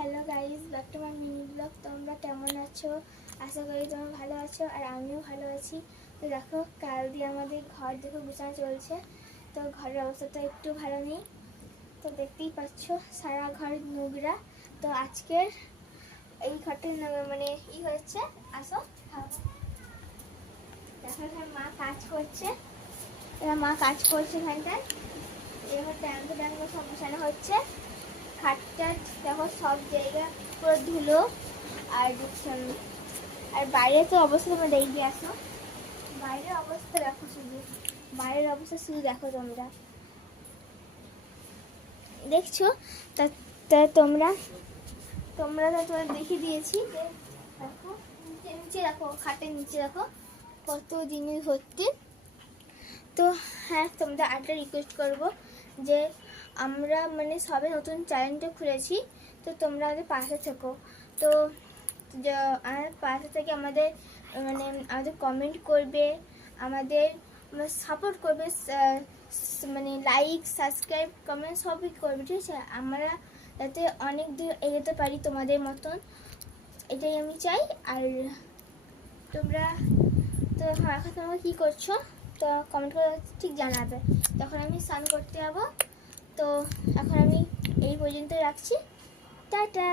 Hello guys, back to my mini blog. তোমরা কেমন আছো? আশা করি তোমরা ভালো আছো আর আমিও ভালো আছি। তো দেখো, কাল দিয়ে আমাদের ঘর দেখো গুছানো চলছে। তো ঘরের অবস্থাটা একটু ভালো নেই, তো দেখতেই পাচ্ছ সারা ঘর নোংরা। তো আজকের এই ঘরটা মানে হয়েছে। আসো দেখো, এখানে মা কাজ করছে। মা কাজ করছে এখানটায়। এবার ট্যাঙ্ক সব গুছানো হচ্ছে। খাটটা দেখো সব জায়গা পুরো ধুলো। আর আর বাইরে তো অবস্থা তোমরা দেখে আসো। বাইরের অবস্থা দেখো, শুধু দেখো তোমরা দেখছো। তা তোমরা তো দেখিয়ে দিয়েছি যে দেখো নিচে দেখো, খাটের নিচে দেখো কত জিনিস ভর্তি। তো হ্যাঁ, তোমরা আরেকটা রিকোয়েস্ট করবো যে আমরা মানে সবে নতুন চ্যানেলটা খুলেছি, তো তোমরা আমাদের পাশে থেকো। তো আমার পাশে থেকে আমাদের কমেন্ট করবে, আমাদের সাপোর্ট করবে, মানে লাইক সাবস্ক্রাইব কমেন্ট সবই করবে, ঠিক আছে? আমরা যাতে অনেক দূর এগোতে পারি তোমাদের মতন, এটাই আমি চাই। আর তোমরা এখন তোমরা কী করছো তো কমেন্ট করে ঠিক জানাবে, তখন আমি স্নান করতে যাবো। তো এখন আমি এই পর্যন্ত রাখছি, টাটা।